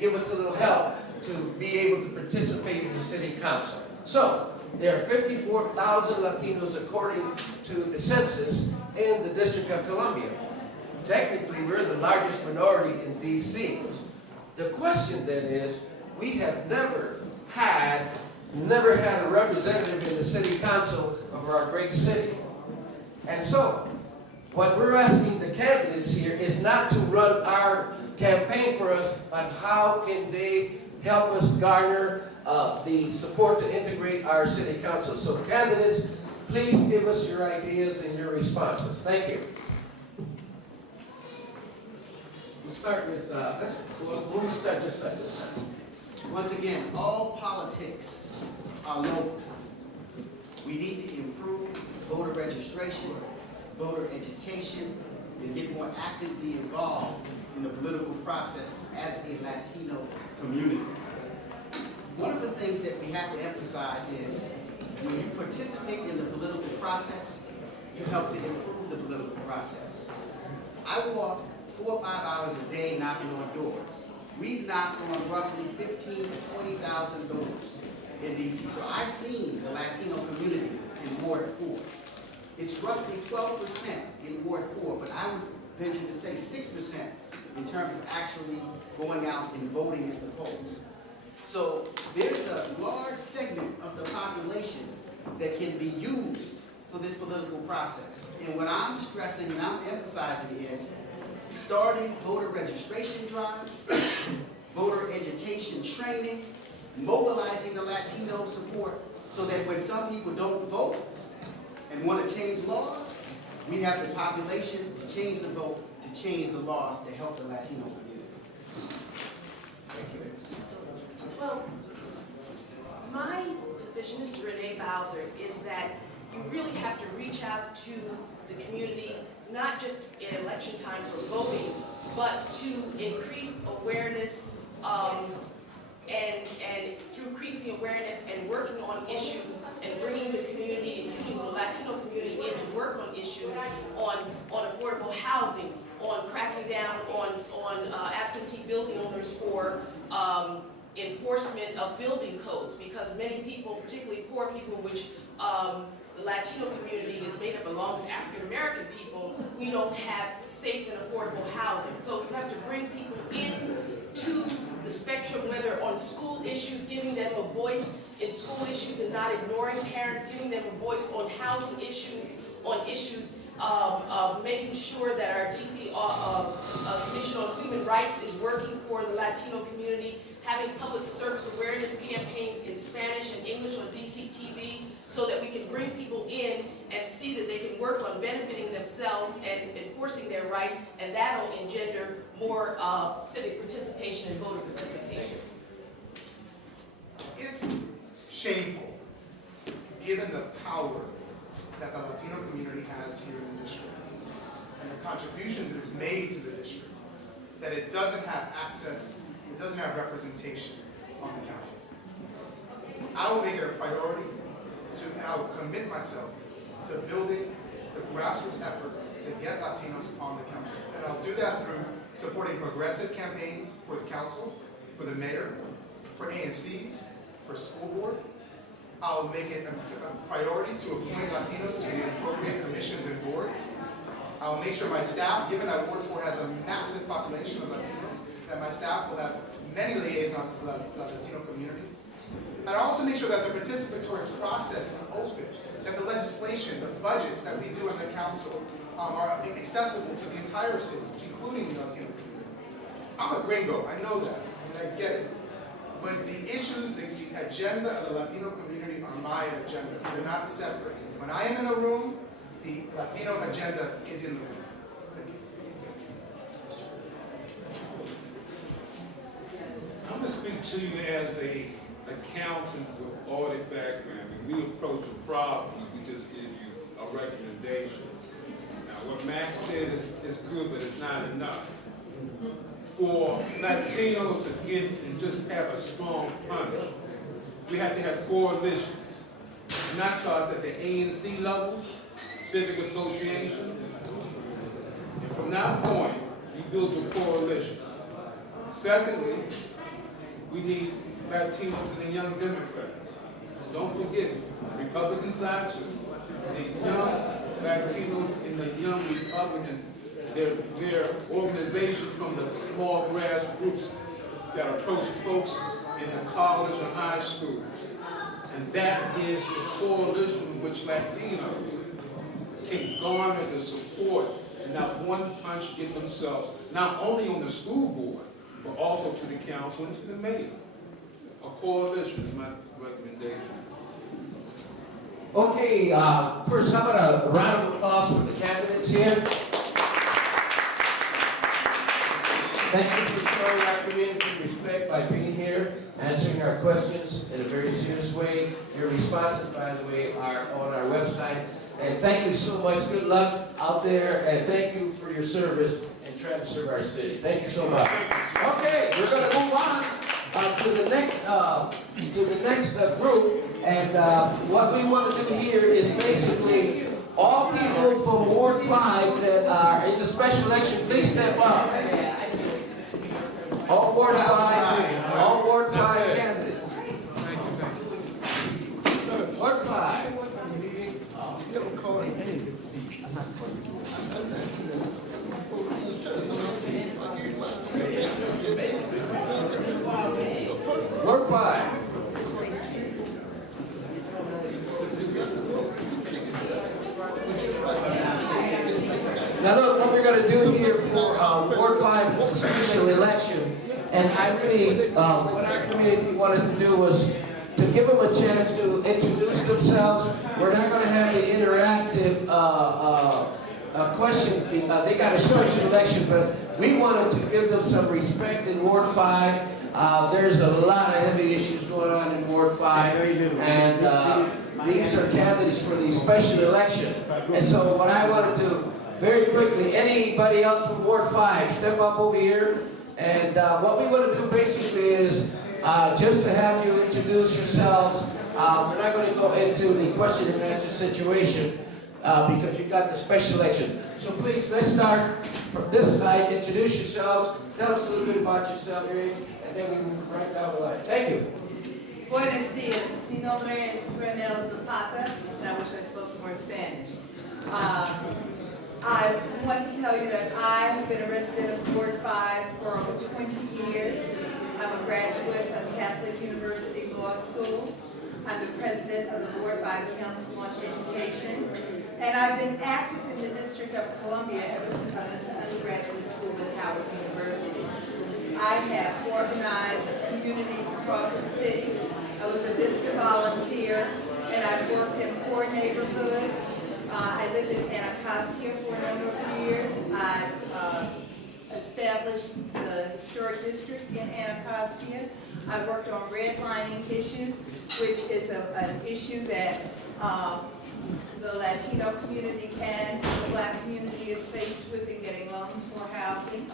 give us a little help to be able to participate in the city council. So, there are 54,000 Latinos according to the census in the District of Columbia. Technically, we're the largest minority in DC. The question then is, we have never had a representative in the city council of our great city. And so, what we're asking the candidates here is not to run our campaign for us, but how can they help us garner the support to integrate our city council. So candidates, please give us your ideas and your responses. Thank you. We'll start with, we'll start this side this time. Once again, all politics are local. We need to improve voter registration, voter education, and get more actively involved in the political process as a Latino community. One of the things that we have to emphasize is when you participate in the political process, you help to improve the political process. I walk 4 or 5 hours a day knocking on doors. We've knocked on roughly 15,000 to 20,000 doors in DC. So I've seen the Latino community in Ward 4. It's roughly 12% in Ward 4, but I would venture to say 6% in terms of actually going out and voting at the polls. So there's a large segment of the population that can be used for this political process. And what I'm stressing and I'm emphasizing is starting voter registration drives, voter education training, mobilizing the Latino support so that when some people don't vote and want to change laws, we have the population to change the vote, to change the laws to help the Latino community. Thank you. Well, my position, this is Renee Bowser, is that you really have to reach out to the community, not just in election time for voting, but to increase awareness and through increasing awareness and working on issues and bringing the community, including the Latino community, in to work on issues on affordable housing, on cracking down on absentee building owners for enforcement of building codes, because many people, particularly poor people, which the Latino community is made up along with African American people, we don't have safe and affordable housing. So you have to bring people in to the spectrum, whether on school issues, giving them a voice in school issues and not ignoring parents, giving them a voice on housing issues, on issues making sure that our DC Commission on Human Rights is working for the Latino community, having public service awareness campaigns in Spanish and English on DC TV so that we can bring people in and see that they can work on benefiting themselves and enforcing their rights, and that will engender more civic participation and voter participation. It's shameful, given the power that the Latino community has here in the district and the contributions it's made to the district, that it doesn't have access, it doesn't have representation on the council. I will make it a priority and I will commit myself to building the grassroots effort to get Latinos on the council. And I'll do that through supporting progressive campaigns for the council, for the mayor, for ANCs, for school board. I'll make it a priority to appoint Latinos to the appropriate commissions and boards. I'll make sure my staff, given that Ward 4 has a massive population of Latinos, that my staff will have many liaisons to the Latino community. And I'll also make sure that the participatory process is open, that the legislation, the budgets that we do in the council are accessible to the entire city, including the Latino community. I'm a gringo, I know that, and I get it. But the issues, the agenda of the Latino community are my agenda. They're not separate. When I am in the room, the Latino agenda is in the room. Thank you. I'm going to speak to you as an accountant with audit background. When we approach a problem, we just give you a recommendation. Now, what Max said is good, but it's not enough. For Latinos to get and just have a strong punch, we have to have coalitions. And that starts at the ANC level, civic associations. And from that point, you build your coalition. Secondly, We need Latinos and the young Democrats. Don't forget, Republican side too. The young Latinos and the young Republicans, their organization from the small grassroots that approach folks in the college and high schools. And that is the coalition which Latinos can garner the support and not one punch get themselves, not only on the school board, but also to the council and to the mayor. A coalition is my recommendation. Okay, first, how about a round of applause for the candidates here? Thank you for showing our community respect by being here, answering our questions in a very serious way. Your responses, by the way, are on our website. And thank you so much. Good luck out there, and thank you for your service and trying to serve our city. Thank you so much. Okay, we're going to move on to the next group. And what we want to do here is basically all people from Ward 5 that are in the special election, please step up. All Ward 5 candidates. Ward 5. Ward 5. Now look, what we're going to do here for Ward 5 is a special election, and I really, what our community wanted to do was to give them a chance to introduce themselves. We're not going to have the interactive question. They got a special election, but we wanted to give them some respect in Ward 5. There's a lot of heavy issues going on in Ward 5, and these are candidates for the special election. And so what I wanted to, very quickly, anybody else from Ward 5, step up over here. And what we want to do basically is just to have you introduce yourselves. We're not going to go into the question and answer situation because you've got the special election. So please, let's start from this side. Introduce yourselves. Tell us a little bit about yourself here, and then we move right down the line. Thank you. Buenos dias. Mi nombre es Renel Zapata, and I wish I spoke more Spanish. I want to tell you that I have been a resident of Ward 5 for over 20 years. I'm a graduate of Catholic University Law School. I'm the president of the Ward 5 Council on Education. And I've been active in the District of Columbia ever since I went to undergraduate school at Howard University. I have organized communities across the city. I was a VISTA volunteer, and I've worked in 4 neighborhoods. I lived in Anacostia for a number of years. I established the historic district in Anacostia. I worked on redlining issues, which is an issue that the Latino community and the Black community is faced with in getting loans for housing.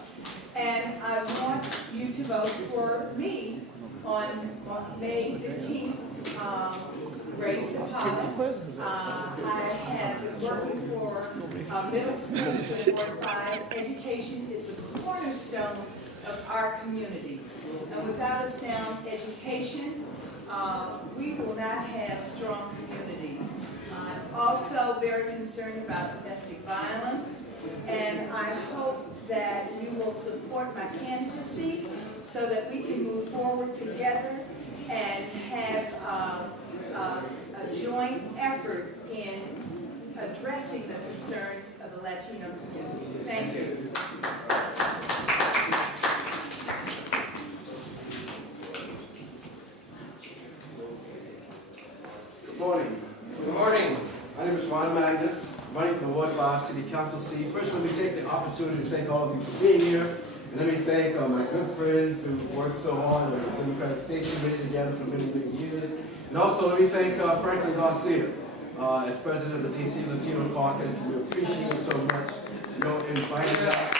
And I want you to vote for me on May 15th. Ray Zapata. I have been working for middle school in Ward 5. Education is the cornerstone of our communities. And without a sound education, we will not have strong communities. I'm also very concerned about domestic violence, and I hope that you will support my candidacy so that we can move forward together and have a joint effort in addressing the concerns of the Latino community. Thank you. Good morning. Good morning. My name is Ron Magnus, running for the Ward 5 City Council seat. First, let me take the opportunity to thank all of you for being here. And let me thank my good friends who worked so hard on the Democratic State Committee together for many, many years. And also let me thank Franklin Garcia as president of the DC Latino Caucus. We appreciate you so much, inviting us.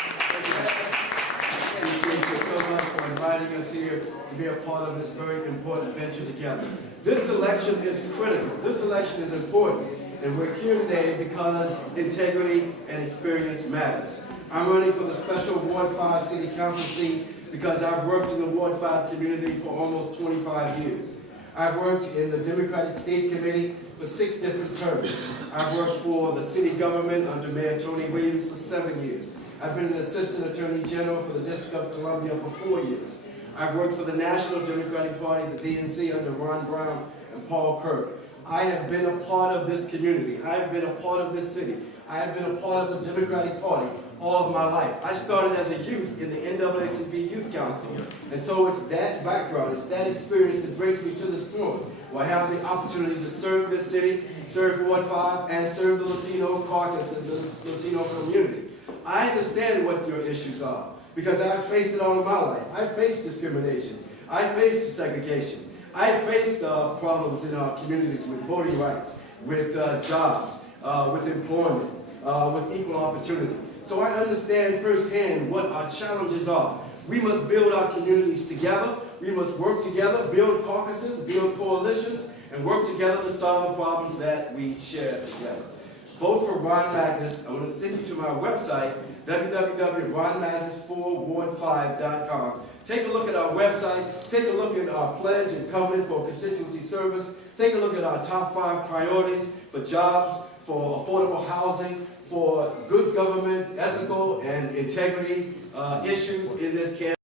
Appreciate you so much for inviting us here to be a part of this very important venture together. This election is critical. This election is important. And we're here today because integrity and experience matters. I'm running for the special Ward 5 City Council seat because I've worked in the Ward 5 community for almost 25 years. I've worked in the Democratic State Committee for 6 different terms. I've worked for the city government under Mayor Tony Williams for 7 years. I've been an assistant attorney general for the District of Columbia for 4 years. I've worked for the National Democratic Party, the DNC, under Ron Brown and Paul Kirk. I have been a part of this community. I have been a part of this city. I have been a part of the Democratic Party all of my life. I started as a youth in the NAACP Youth Council. And so it's that background, it's that experience that brings me to this point where I have the opportunity to serve this city, serve Ward 5, and serve the Latino Caucus and the Latino community. I understand what your issues are because I've faced it all in my life. I've faced discrimination. I've faced segregation. I've faced problems in our communities with voting rights, with jobs, with employment, with equal opportunity. So I understand firsthand what our challenges are. We must build our communities together. We must work together, build caucuses, build coalitions, and work together to solve the problems that we share together. Vote for Ron Magnus. I'm going to send you to my website, www.ronmagnus4ward5.com. Take a look at our website. Take a look at our pledge and covenant for constituency service. Take a look at our top 5 priorities for jobs, for affordable housing, for good government, ethical and integrity issues in this campaign.